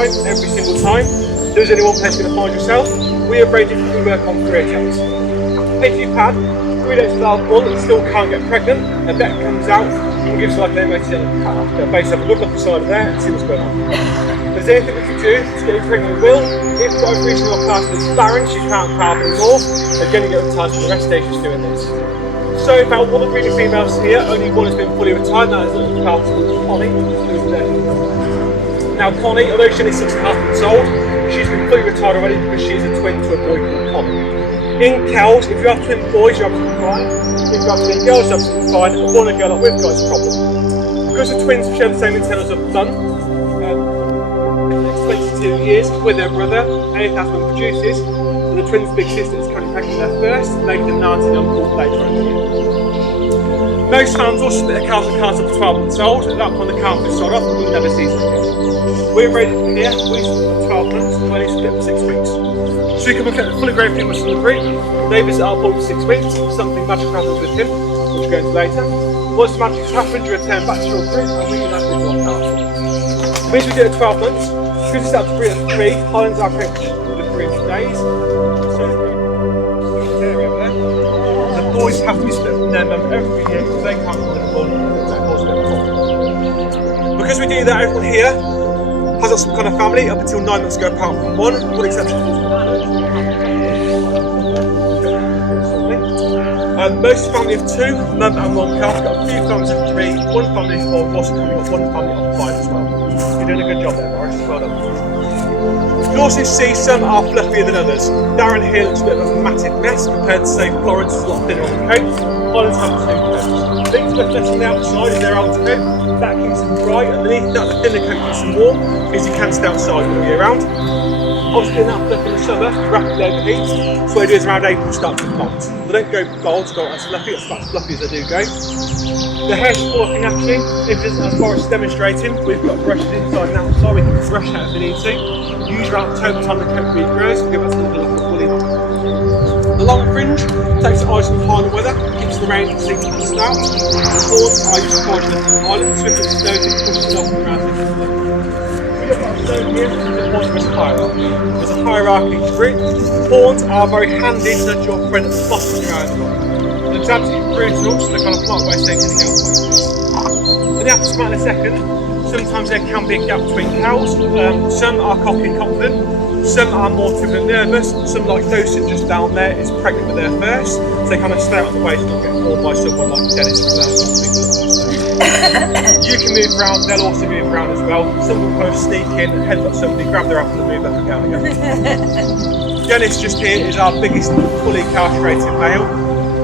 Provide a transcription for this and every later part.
outside every single time. There's only one place you're going to find yourself. We are very different. We work on 3 attempts. If you've had 3 days without a bull and still can't get pregnant, a vet comes out and gives like an MOT on the calf. They'll basically have a look up the side of there and see what's going on. If there's anything we can do to get you pregnant, we will. If for whatever reason your calf is barren, she can't calve anymore, they're going to get retired for the rest of the days doing this. So about one of the breeding females here, only one has been fully retired, that is a little calf called Connie. Now Connie, although she's only 6.5 months old, she's been fully retired already because she's a twin to a boy called Connie. In cows, if you have twin boys, you're absolutely fine. If you have twin girls, you're absolutely fine. And a boy and a girl like we've got is a problem. Because the twins share the same antennas of the sun, the next 22 years with their brother, anything that's been produces, and the twins' big sister is currently pregnant their first, making them 19 and born later on in the year. Most fans will split their cows and calves up to 12 months old. At that point, the calf is sold off and we'll never see them again. We're raised here, we split at 12 months, and we split for 6 weeks. So we come and collect the fully grown females from the breed. They visit our bull for 6 weeks. Something magical happens with him, which we'll go into later. Once the magic has happened, you return back to your group and we can actually do our calf. It means we do it at 12 months. Because it's out to breed at 3, Highlands are coached for 3 days. So the boys have to be split from their mum every year because they can't put the bull. Because we do that, everyone here has got some kind of family up until 9 months ago, apart from one exception. Most family of 2, mum and one calf. Got a few families of 3, one family of 4, also coming up one family of 5 as well. You're doing a good job there, Boris. Well done. You can also see some are fluffier than others. Darren here looks a bit of a matted mess compared to say Florence is a lot thinner on the coat. Highlands have 2 coats. Things look less on the outside is their outer coat. That keeps them dry. Underneath that, the thinner coat keeps them warm because you can stay outside all year round. Obviously in that fluff in the summer, rapidly overheats, so what I do is around April start to pop. They don't go gold, go as fluffy, it's about as fluffy as they do go. The hair's falling naturally. If it isn't, as Boris is demonstrating, we've got brushes inside and outside, we can brush out if we need to. Usually around October time the coat regrows, we give us a little look of woolly on. The long fringe takes the eyes from behind the weather, keeps the rain, sleep and snout. The horns are used to forage them from Highland, swift and snow to push it off around the here, there's a hierarchy. There's a hierarchy to breed. Horns are very handy so that your friend at the bottom of your own. It's absolutely brutal, so they're kind of polite way of saying anything else like this. In the after in a second, sometimes there can be a gap between cows. Some are cocky and confident, some are more timid and nervous, some like Docent just down there is pregnant with their first, so they kind of stay out of the way to not get caught by someone like Dennis for example. You can move around, they'll also move around as well. Some will kind of sneak in, headbutt somebody, grab their apple and move up and down again. Dennis just here is our biggest fully castrated male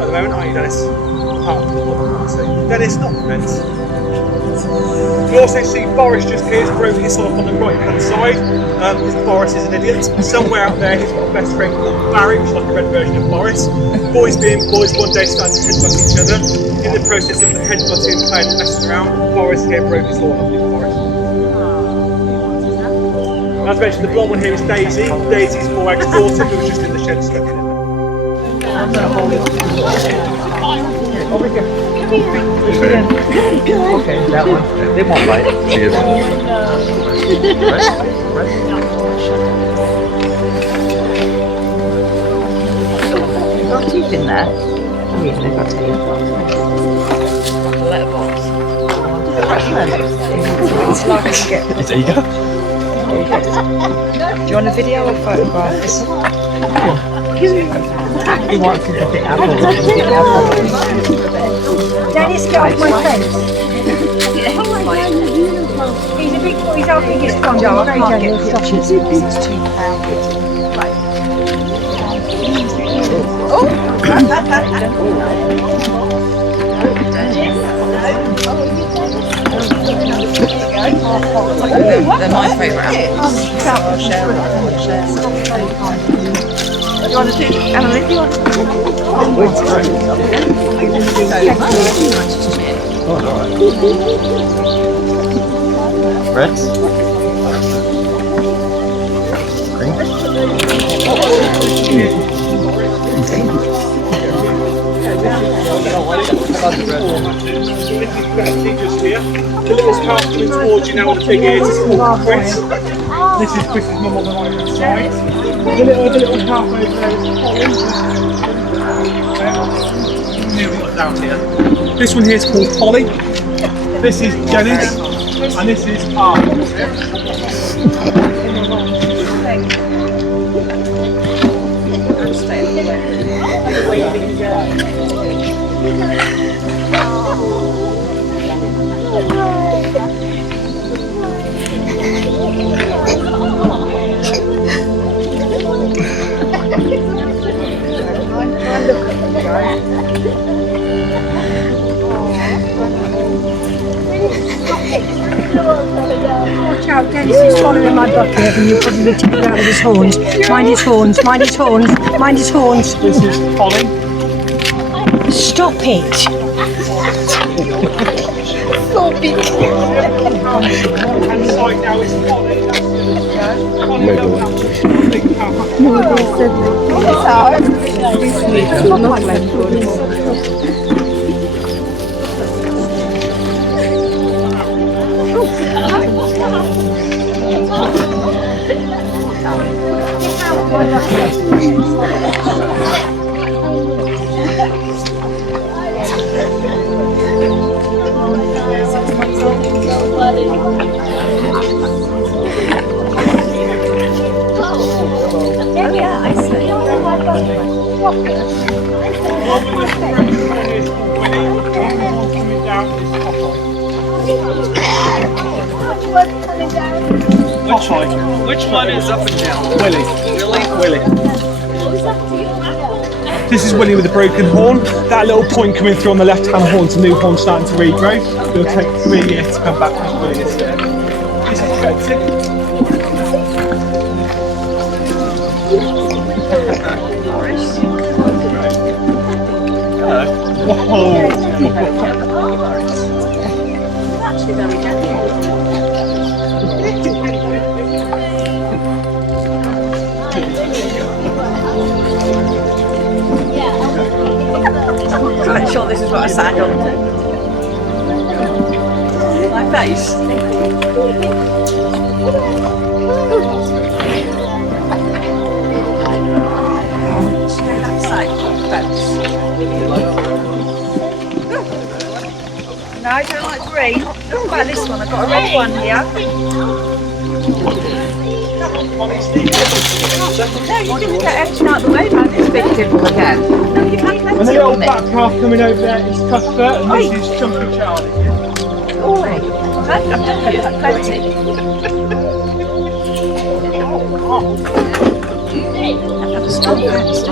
at the moment, aren't you Dennis? Dennis, not Dennis. You also see Boris just here, he's broken his off on the right hand side, because Boris is an idiot. Somewhere out there he's got a best friend called Barry, which is like a red version of Boris. Boys being boys, one day started to headbutt each other. In the process of the headbutting, playing and messing around, Boris here broke his lawn up with Boris. As mentioned, the blonde one here is Daisy. Daisy's 4 eggs daughter, who was just in the shed stuck in it. Over here. Okay, that one. They won't bite. Cheers. You've got teeth in there. Oh yeah, they've got teeth. Letterbox. It's like I can get. There you go. Do you want a video or photograph this? He wants to pick up. Dennis, get off my fence. He's a big boy, he's our biggest one. Joe, I can't get pictures because it's too crowded. Oh! They're my favourite apples. I'll share them. Do you want to do Emily? Do you want to do Reds? The little calf coming towards you now with the big ears is called Chris. This is Chris's mum on the right hand side. The little calf over there is Polly. New one down here. This one here is called Polly. This is Jenny's. And this is ours. Watch out, Dennis is following my bucket and you'll probably take it out with his horns. Mind his horns, mind his horns, mind his horns. This is Polly. Stop it! Stop it! And side now is Polly. Yeah, I see. Which one is up and down? Willie. Willie? This is Willie with the broken horn. That little point coming through on the left hand horn's a new horn starting to regrow. It'll take 3 years to come back to Willie is there. This is Betsy. Actually very gentle. I'm sure this is what I signed on to. My face. No, I don't like green. What about this one? I've got a red one here. No, you can get everything out of the way about this big dibble again. No, you can't And the little back calf coming over there is Cuthbert, and this is Chunky Charlie. Oh, I've done plenty. I've got a strong first.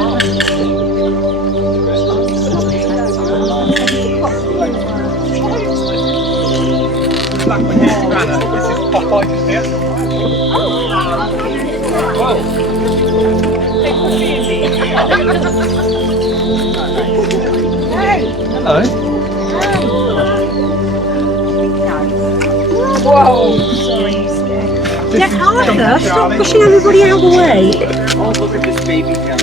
Back one here's Joanna. This is Popeye just here. Whoa. Hello. Whoa! Get Arthur, stop pushing everybody out of the way. Oh, look at this baby cow.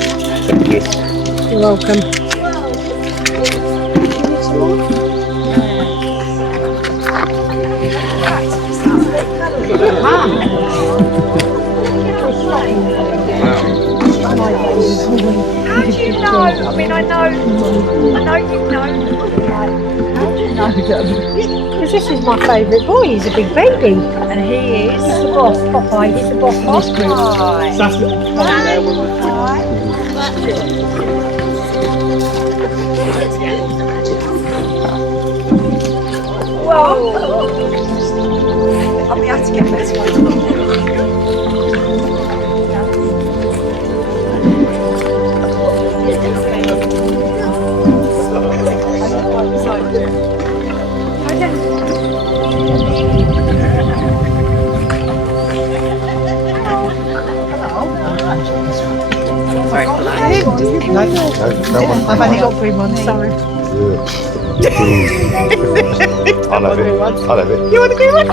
You're welcome. How do you know? I mean, I know you know. Because this is my favourite boy. He's a big baby, and he is the boss. Popeye. He's the boss of this group. That's little Polly there with the Whoa! I'll be able to get this one. Sorry for that. I've only got 3 months, sorry. I'll have it. I'll have it. You want to do it?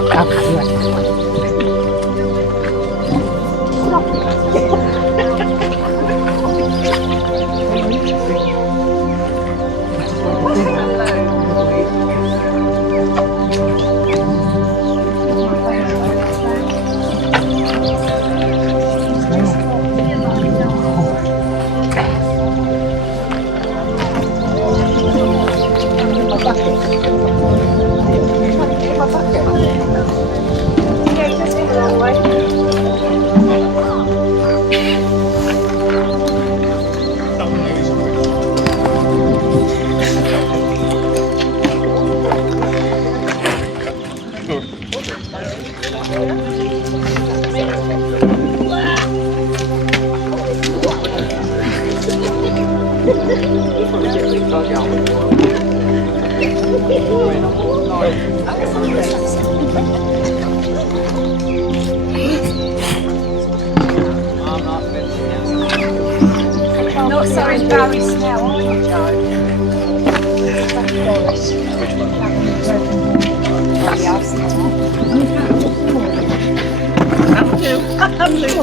Not so embarrassed now, are you, Joe?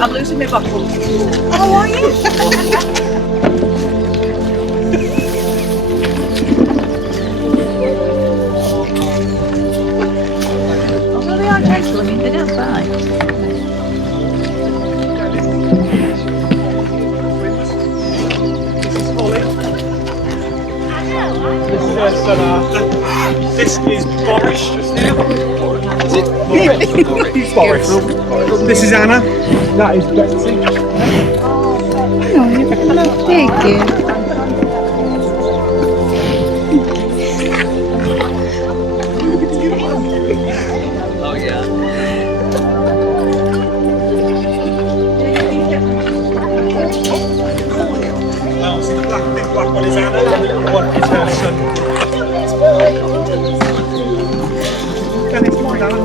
I'm losing my bottle. Oh, are you? Although they are gentle, I mean, they don't bite. This is Boris just now. Is it Boris? This is Anna. That is Betsy. Oh yeah. Oh, so the big black one is Anna, and the little one is her son. Dennis, come on, Anna.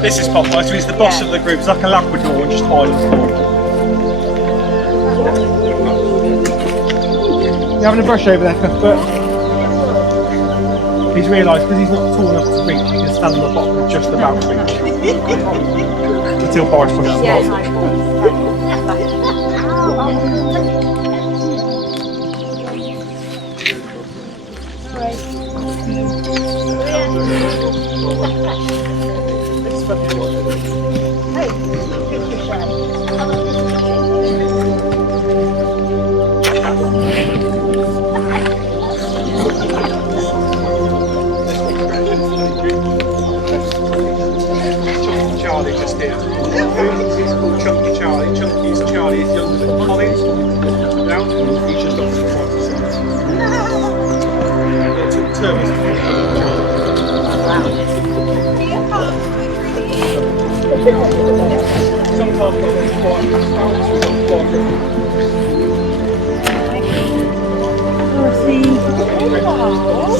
This is Popeye, so he's the boss of the group. He's like a Labrador and just Highlands. You're having a brush over there, but he's realised because he's not tall enough to reach, he can stand on the bottom and just about reach. Until Boris pushes him Charlie just here. He's called Chunky Charlie. Chunky's Charlie is younger than Collins. Now he's just off to the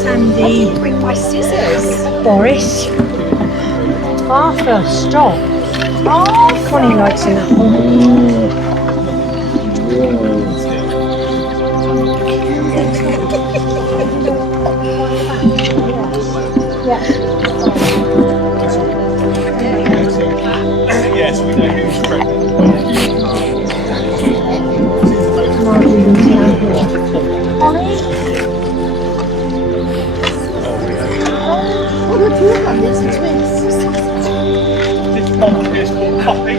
Sandy. Bring my scissors. Boris. Arthur, stop. Connie likes it. Yes, we know who's pregnant. This one is called Poppy.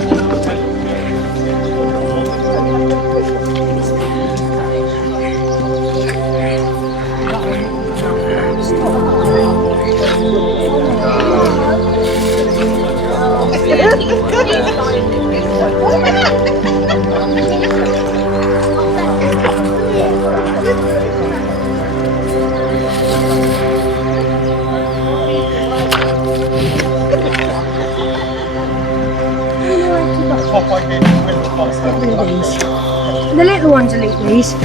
The little ones will eat these. If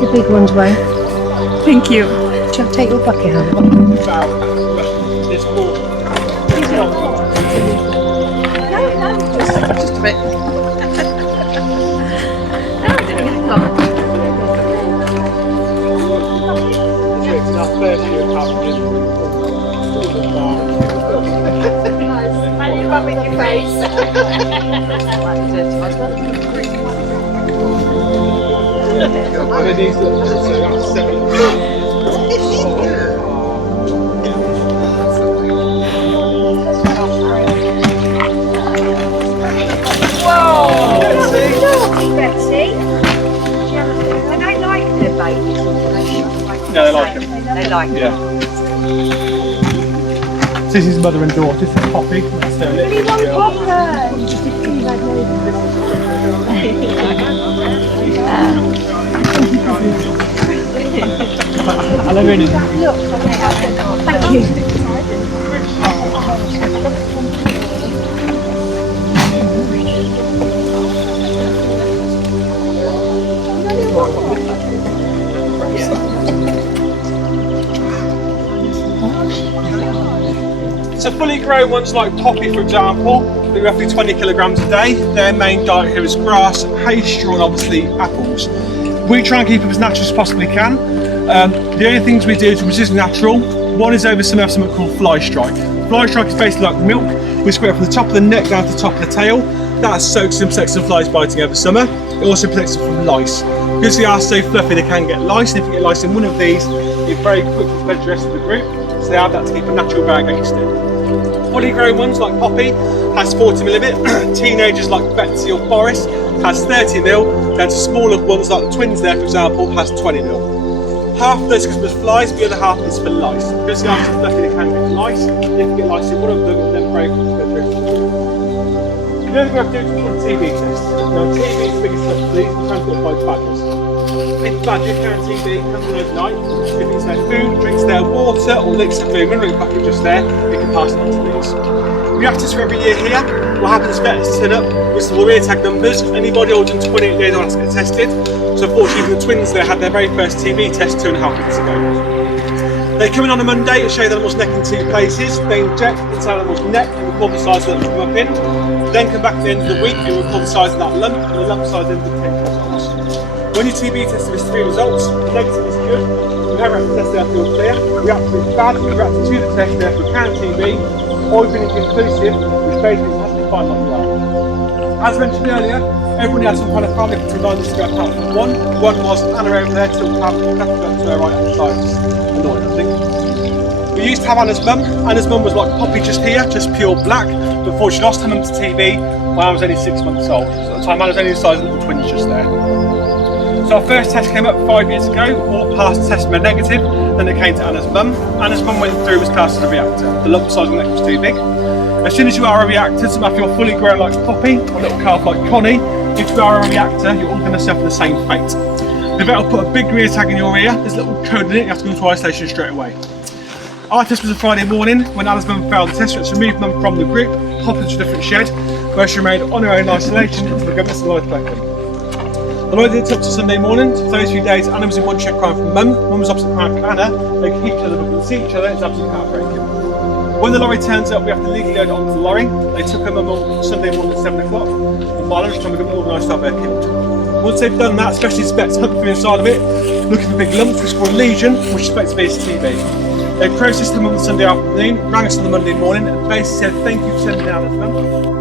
the big ones won't. Thank you. Shall I take your bucket out? This ball. Just a bit. No, I didn't get long. It's our first year of having Rub in your face. And these little, so that's 7. Betsy. And they like their babies. No, they like them. They like Yeah. This is mother and daughter. This is Poppy. That's their little girl. Hello, Rennie. Thank you. So fully grown ones like Poppy, for example, they're roughly 20 kilograms a day. Their main diet here is grass, hay, straw, and obviously apples. We try and keep them as natural as possibly can. The only things we do to resist natural, one is over summer, something called fly strike. Fly strike is basically like milk. We spray it from the top of the neck down to the top of the tail. That soaks and protects the flies biting over summer. It also protects them from lice. Because they are so fluffy, they can get lice, and if you get lice in one of these, you very quickly spread the rest of the group. So they have that to keep a natural bag against it. Fully grown ones like Poppy has 40mm in it. Teenagers like Betsy or Boris has 30mm. Down to smaller ones like the twins there, for example, has 20mm. Half of those is for flies, the other half is for lice. Because they are so fluffy, they can get lice. If you get lice in one of them, then very quickly spread the rest of them. The other thing we have to do is a TB test. Now TB is the biggest stuff for these, transported by badgers. If badger carrying TB comes in overnight, if it's their food, drinks their water, or licks the food, when it's back just there, it can pass it on to these. We have this for every year here. What happens is vets turn up with some ear tag numbers. Anybody older than 28 days has to get tested. So unfortunately the twins there had their very first TB test 2.5 weeks ago. They come in on a Monday and show the animal's neck in 2 places. They inject inside the animal's neck and record the size of the lump in. Then come back at the end of the week and record the size of that lump, and the lump size then dictates results. When your TB test is 3 results, the negative is good. We never have to test it after you're clear. We have to be bad, we have to do the test there if we can TB, or we've been inclusive, which basically has to be fine like well. As mentioned earlier, everybody had some kind of family to remind us to go apart from one. One was Anna over there, till we have to her right hand side. Annoying, I think. We used to have Anna's mum. Anna's mum was like Poppy just here, just pure black. Before she lost her mum to TB when I was only 6 months old. So at the time Anna was only the size of little twins just there. So our first test came up 5 years ago, all passed the test were negative, then it came to Anna's mum. Anna's mum went through, was classed as a reactor. The lump size of the neck was too big. As soon as you are a reactor, so if you're fully grown like Poppy, or little calf like Connie, if you are a reactor, you're all going to suffer the same fate. The vet will put a big ear tag in your ear, there's a little code in it, you have to go into isolation straight away. Our test was a Friday morning. When Anna's mum failed the test, let's remove mum from the group, hop into a different shed, where she remained on her own in isolation until the government's life collecting. The lorry did up to Sunday morning. So for those few days, Anna was in one shed crying for mum. Mum was opposite crying for Anna. They could keep each other but couldn't see each other. It's absolutely heartbreaking. When the lorry turns up, we have to legally load it onto the lorry. They took her mum on Sunday morning at 7 o'clock. And by lunchtime, we got organised to have her killed. Once they've done that, specialist vets hunt through inside of it, looking for big lumps, which is called a lesion, which is expected to be a TB. They processed them on the Sunday afternoon, rang us on the Monday morning, and basically said, "Thank you for sending down this mum."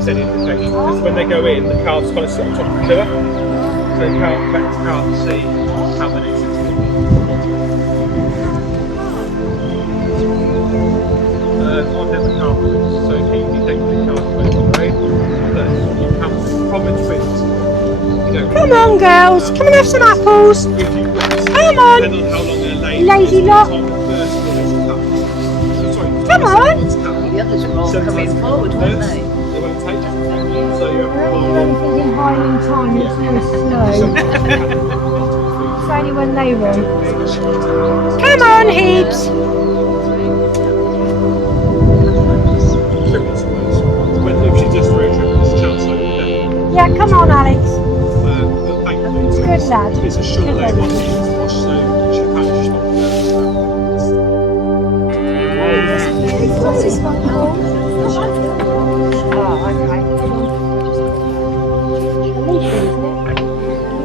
gives any indication because when they go in, the calves kind of sit on top of the pillar, so you can't affect the calf to see how many it's I've never calved so easy taking the calf away from the road, but you can problem twins. Come on, girls. Come and have some apples. Come on. Depending on how long they're laid, Lazy lot. time the first one is cut. Come on. The others are all coming forward, weren't they? They won't take it. So you have to In Highland time, it's very slow. It's only when they run. Come on, Heaps. when she just threw a trip, it's a chance over there. Yeah, come on, Alex. But thankfully, Good lad. it's a short Good leg lad. one she needs to wash, so she can't just stop What's this one called? Oh, okay.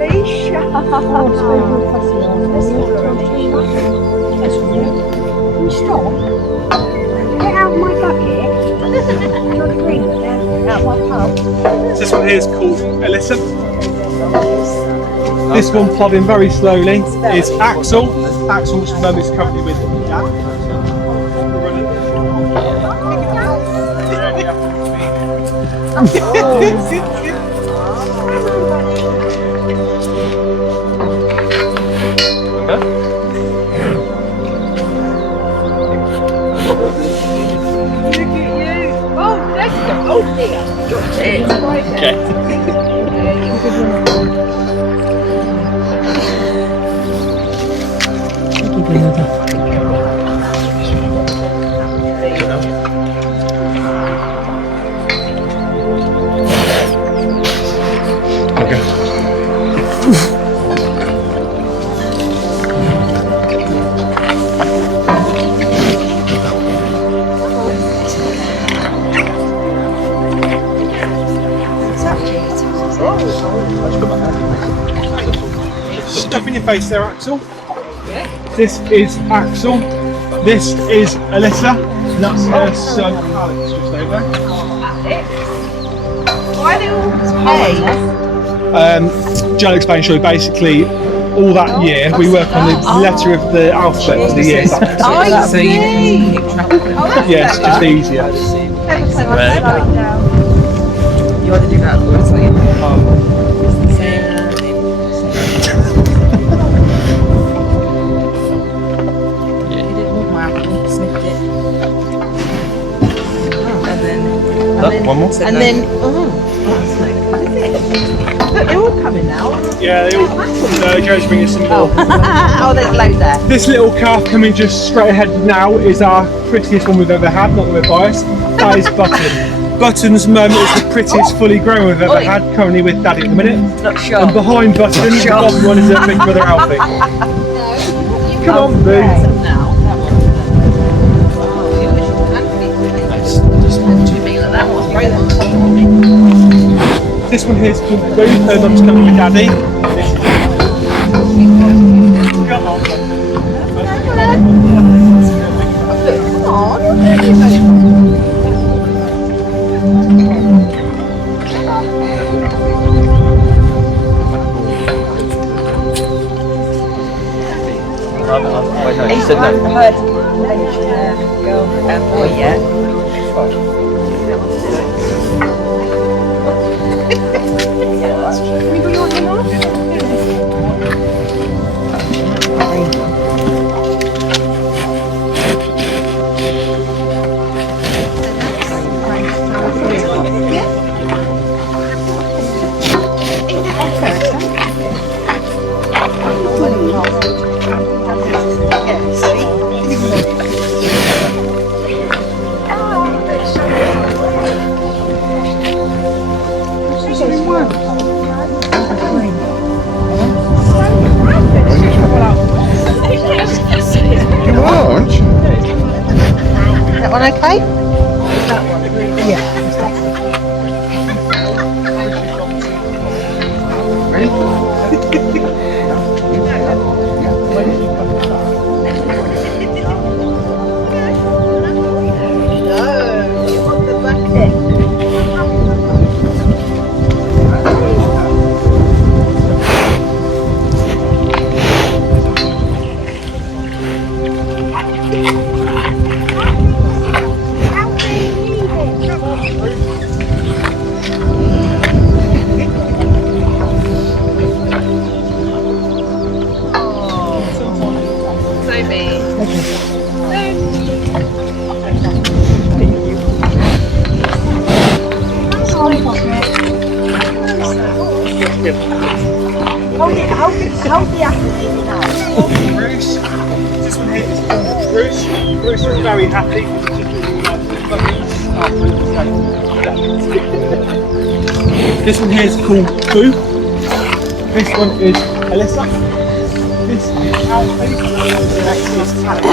Alicia. Oh, it's very good fussy on. Can you stop? Get out of my bucket. Not drink out my pub. This one here is called Alyssa. This one plodding very slowly is Axel. Axel's mum is currently with Dad. Stuff in your face there, Axel. This is Axel. This is Alyssa. And that's her son Alex just over. Why are they all paid? John explained shortly, basically all that year we work on the letter of the alphabet of the year. I So you see. can keep track of them. Yes, just easier. You want to do that afterwards, don't you? He didn't want my apple, he sniffed it. And then... One more? And then... Look, they're all coming now. Yeah, they all. No, Joe's bringing some more. Oh, there's loads there. This little calf coming just straight ahead now is our prettiest one we've ever had, not that we're biased. That is Button. Button's mum is the prettiest fully grown we've ever had, currently with Daddy at the minute. Not sure. And behind Button, the bottom one is her big brother Alfie. Come on, Boo. Now. This one here is called Boo, her mum's coming with Daddy. Come on. He's not heard girl and boy yet. That one okay? Hold the apple. Bruce. This one here is called Bruce. Bruce is very happy. This one here is called Boo. This one is Alyssa. This is Alfie. The next is Alex.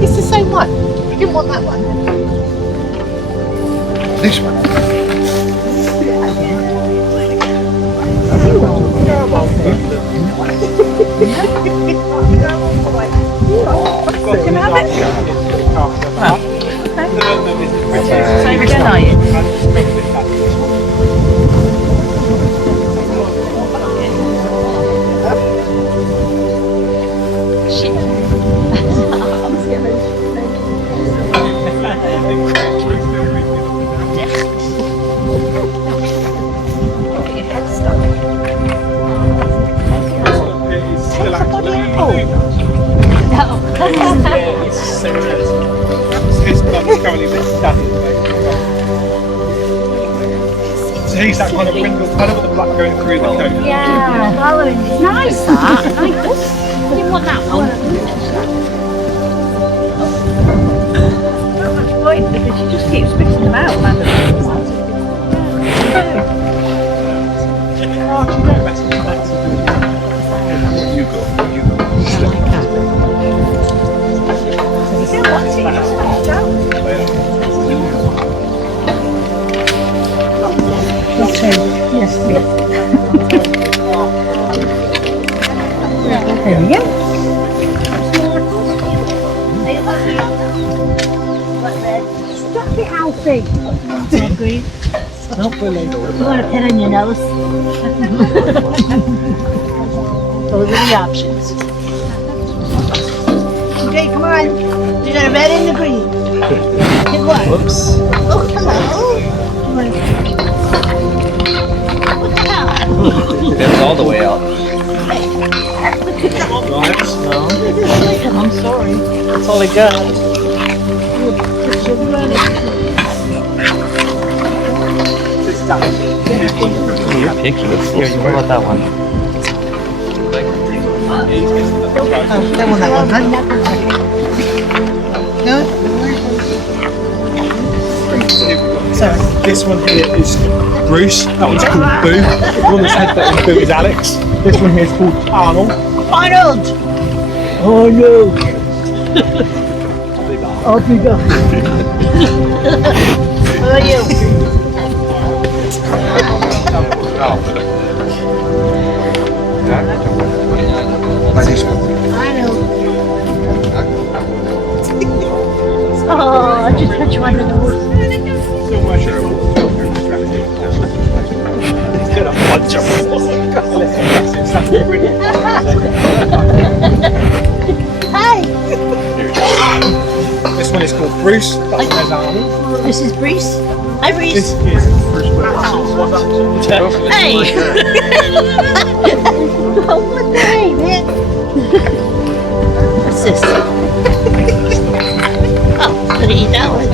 It's the same one. You didn't want that one. This one. Can I have it? Same again, are you? So he's that kind of brindle colour with the black going through the coat. Yeah, following. It's nice that. I didn't want that one. Point because she just keeps mixing them out, man. You go. You go. Yes, please. There we go. Stop it, Alfie. Not really. You've got a pin on your nose. Those are the options. Okay, come on. You got a red and the green. Pick one. Whoops. Oh, hello. What the hell? That's all the way out. I'm sorry. That's all I got. Your picture looks cool. What about that one? Oh, that one, No? Sorry. This one here is Bruce. That one's called Boo. The one that's headbutting Boo is Alex. This one here is called Arnold. Arnold. Oh no! I'll be back. Who are you? Arnold. Oh, I just put you under the hood. Hi. This one is called Bruce. That's Arnold. This is Breeze. Hi, Breeze. This is Bruce Willis. Hey. Oh, what the hey, man? What's this? Oh, I'm gonna eat that one.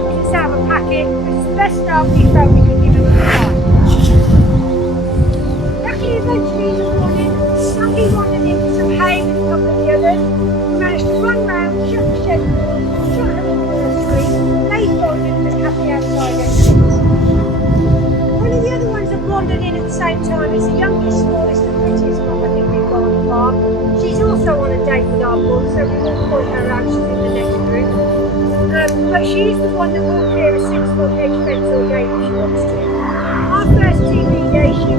milk this out of a packet. It's the best start we felt we could give him at the time. Luckily, eventually in the morning, Lucky wandered into some hay with a couple of the others. We managed to run round, shut the shed door, shut her into the street, they folded and cut the outside exits. One of the other ones that wandered in at the same time is the youngest, smallest and prettiest mum I think we've got on the farm. She's also on a date with our bull, so we won't point her out, she's in the next room. But she's the one that will clear a 6-foot hedge fence all day if she wants to. Our first TV day, she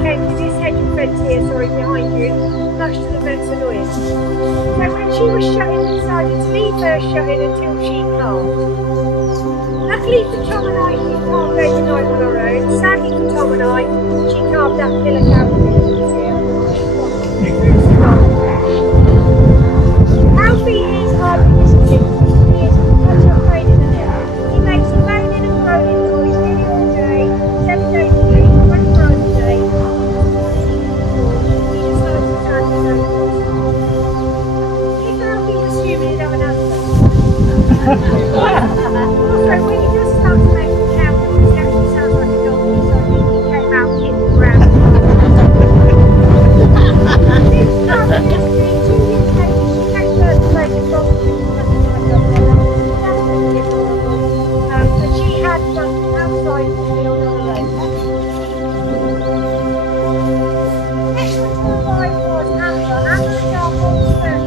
came to this hedge fence here, behind you, much to the vet's annoyance. So when she was shutting, decided to leave her shutting until she calmed. Luckily for Tom and I, she carved overnight on her own. Sadly for Tom and I, she carved that pillar cow Alfie is our biggest kid. He is much afraid of the mirror. He makes a moaning and groaning noise nearly all day, 7 days a week, 24 hours a day. He decides to stand his own voice. If Alfie was human, he'd have an answer. Also, when he does start to make a sound, he actually sounds like a donkey, so I think he came out hitting the ground. This time, yesterday, 2 years later, she gave birth to a dog, but she had run outside the field on her own. Next one to arrive was Amber. Amber was our boy's first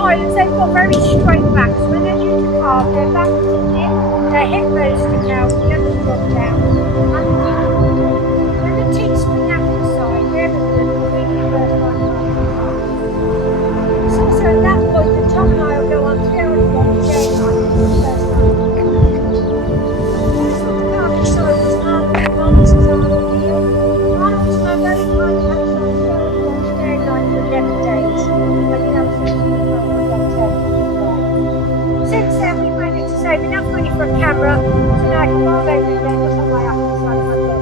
Highlands, they've got very straight backs. When they're due to calve, their back is in, their hip bones stick out, the others drop down, and when the teeth spring out to the side, they're the really first one. It's also at that point that Tom and I will go on to go on and watch the first time. First on the calving side was Arnold. Arnold's his arm on heel. Arnold was my very kind of hands on the go and watch their night for 11 days. When you have since then, we've managed to save enough money for a camera, so now I can go over and then look at my apple side of my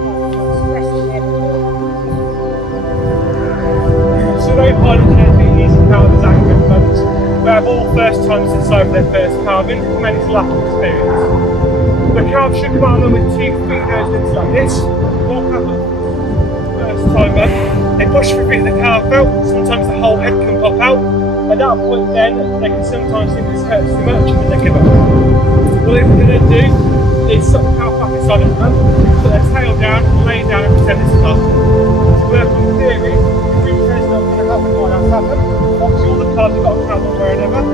So they pilot can be easy calvers and good months. We have all first timers inside for their first calving, and many lack of experience. The calves should come on them with 2 feeders into like this. Walk up the first timer, they push for a bit of the calf out, sometimes the whole head can pop out. At that point then, they can sometimes think this hurts too much and then they give up. What they're going to do is suck the cow back inside of them, put their tail down, lay down and pretend it's a calf. To work on the theory, the group is not going to happen while that's happened. Obviously all the calves have got a cow one way or another.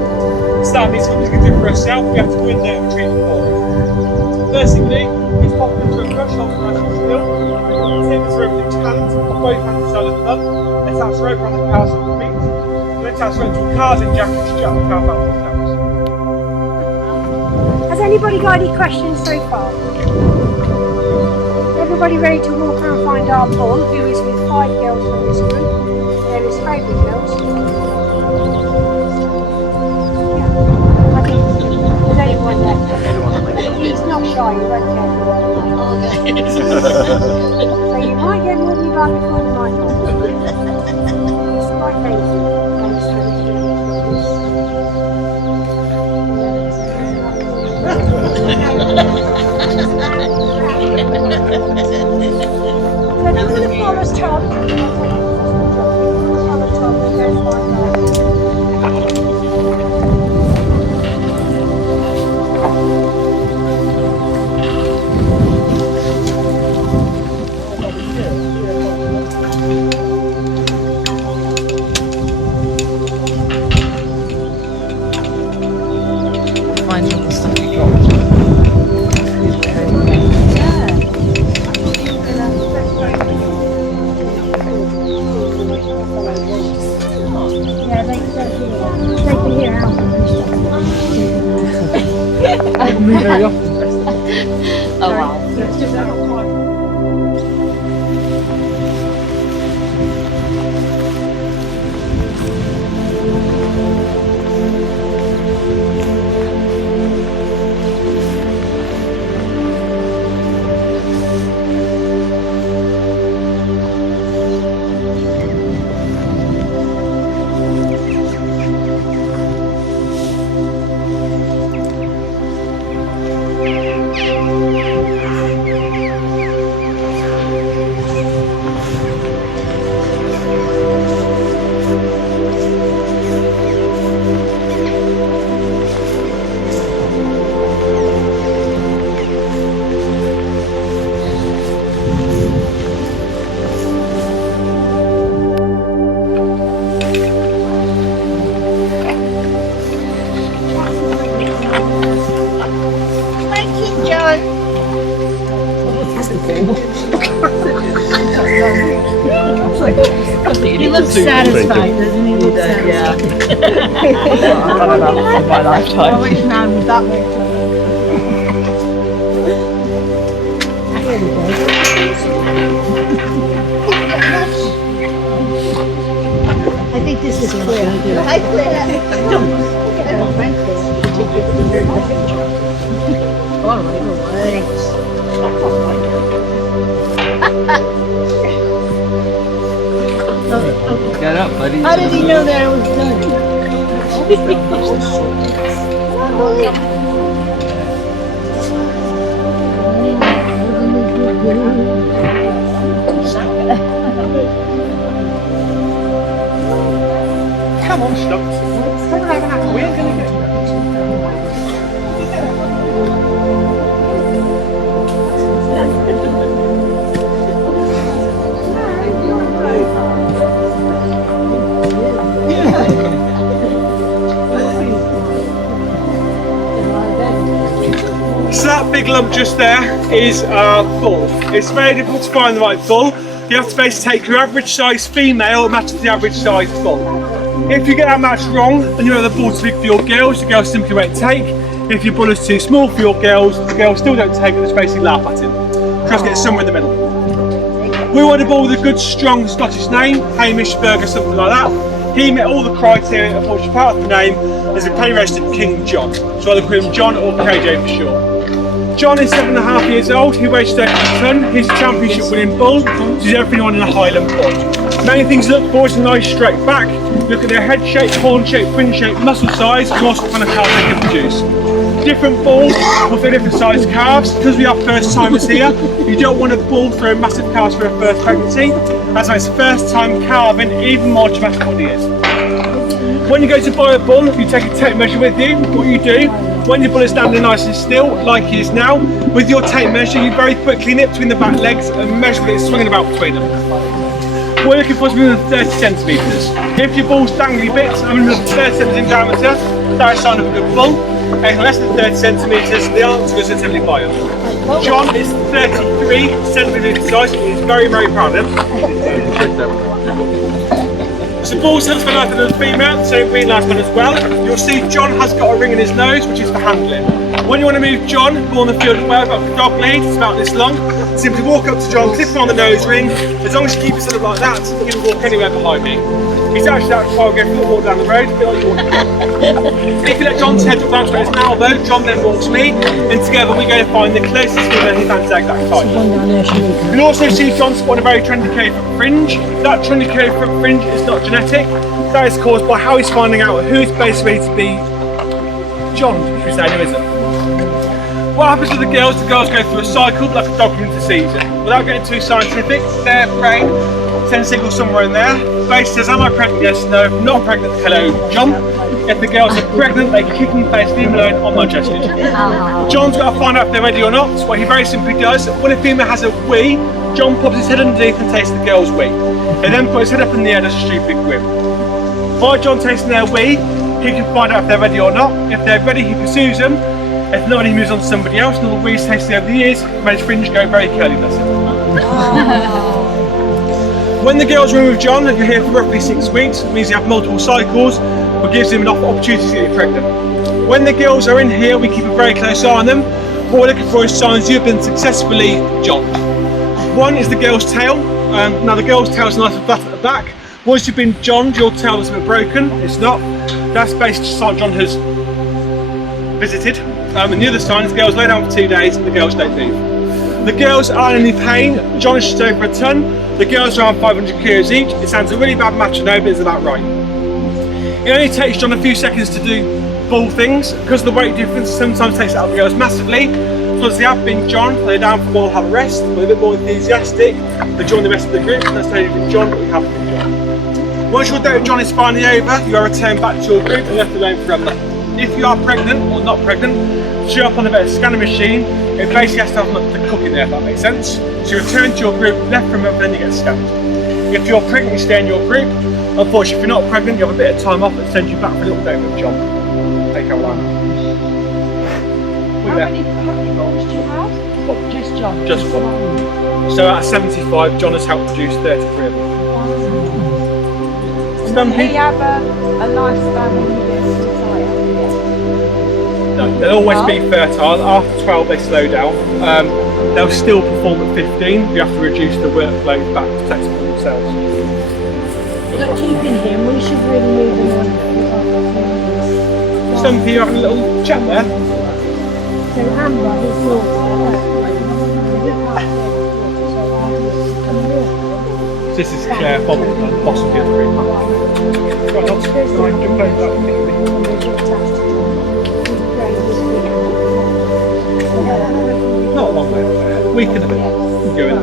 Sadly, something we can do for ourselves, we have to go in there and treat them for it. First thing we do is pop them into a crush on the national steel. Take this rope into hands, pop both hands inside of the bum, attach rope around the cow's feet. Attach rope to a carving jacket to strap the cow back to the cows. Has anybody got any questions so far? Everybody ready to walk around and find our bull, who is with 5 girls from this group. They're his favourite girls. Yeah, I think there's only one left. He's not shy, he won't care. So you might get more than you like before you might not. It's quite lazy. Look at the forest top. Find all the stuff you dropped. Yeah, they can hear how Oh wow. Thank you, John. He looks satisfied, doesn't he? Yeah. I've done enough in my lifetime. I wish man was that way. I think this is clear. Hi, Claire. Get up, buddy. How did he know that I was done? Come on, stop. We're going to get So that big lump just there is a bull. It's very difficult to find the right bull. You have to basically take your average size female and match it to the average size bull. If you get that match wrong, then you know the bull's too big for your girls, the girls simply won't take. If your bull is too small for your girls, the girls still don't take and just basically laugh at him. Try to get somewhere in the middle. We want a bull with a good strong Scottish name, Hamish, Burger, something like that. He met all the criteria, unfortunately part of the name is a pay-registered King John. So either call him John or KJ for sure. John is 7.5 years old, he weighs 30 tonne, he's a championship winning bull, so he's everything on in a Highland pod. Main things to look for is a nice straight back, look at their head shape, horn shape, fringe shape, muscle size, and also what kind of calves they can produce. Different bulls will throw different sized calves. Because we have first timers here, you don't want a bull throwing massive calves for a first pregnancy, as it's first time calving, even more dramatic than it is. When you go to buy a bull, you take a tape measure with you. What you do, when your bull is standing nice and still, like he is now, with your tape measure, you very quickly nip between the back legs and measure what it's swinging about between them. We're looking for something with 30 centimetres. If your bull's dangly bits, I mean 30 centimetres in diameter, that's a sign of a good bull. Anything less than 30 centimetres, the answer is simply buy them. John is 33 centimetres size, and he's very, very proud of him. So bulls have been larger than the female, so green last one as well. You'll see John has got a ring in his nose, which is for handling. When you want to move John, go on the field as well, I've got a dog lead, it's about this long. Simply walk up to John, clip him on the nose ring. As long as you keep it sort of like that, he can walk anywhere behind me. He's actually that far go for a walk down the road, a bit like you walk down. If you let John's head drop down to his elbow, John then walks me, and together we go to find the closest female he fancies exact type. You'll also see John spot a very trendy curly-foot fringe. That trendy curly-foot fringe is not genetic. That is caused by how he's finding out who's basically to be John, should we say, who isn't. What happens to the girls? The girls go through a cycle like a dog into season. Without getting too scientific, their brain sends signals somewhere in there. Basically says, am I pregnant? Yes, no. If not pregnant, hello, John. If the girls are pregnant, they kick in the face, leave them alone, I'm not interested. John's got to find out if they're ready or not. So what he very simply does, when a female has a wee, John pops his head underneath and tastes the girl's wee. He then puts his head up in the air, does a stupid grip. By John tasting their wee, he can find out if they're ready or not. If they're ready, he pursues them. If not, he moves on to somebody else. And all the wees tasting over the years made his fringe go very curly, bless him. When the girls are in with John, you're here for roughly 6 weeks. It means you have multiple cycles, but gives him enough opportunities to get pregnant. When the girls are in here, we keep a very close eye on them. What we're looking for is signs you've been successfully John. One is the girl's tail. Now the girl's tail is nice and flat at the back. Once you've been John, your tail is a bit broken. It's not. That's basically a sign John has visited. And the other sign is the girls lay down for 2 days and the girls don't move. The girls aren't in any pain. John is just over a ton. The girls are around 500 kilos each. It sounds a really bad match, I know, but it's about right. It only takes John a few seconds to do bull things. Because of the weight difference, sometimes takes it out of the girls massively. So as they have been John, they're down for more, have a rest. We're a bit more enthusiastic. They join the rest of the group, and that's how you've been John, but we haven't been John. Once your day with John is finally over, you are returned back to your group and left alone forever. If you are pregnant or not pregnant, show up on a bit of scanner machine. It basically has to have the cook in there, if that makes sense. So you return to your group, left for a month, then you get scanned. If you're pregnant, you stay in your group. Unfortunately, if you're not pregnant, you have a bit of time off and send you back for a little day with John. Take a while. How many boys do you have? Just John. Just one. So out of 75, John has helped produce 33 of them. Some Does he people, have a lifespan when he gets to society? no, they'll always be fertile. After 12, they slow down. They'll still perform at 15. We have to reduce the workload back to protect them themselves. But keeping him, we should really move him on. Some people having a little chat there. So Amber, his daughter, This is Claire Bobby, the boss of the other group. Right, not jump over that not a long way away, a week and a bit. Going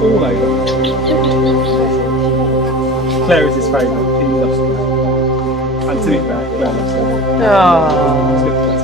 all over. Claire is his favourite, he loves Claire. And to be fair, Claire loves Claire. Oh. It's good.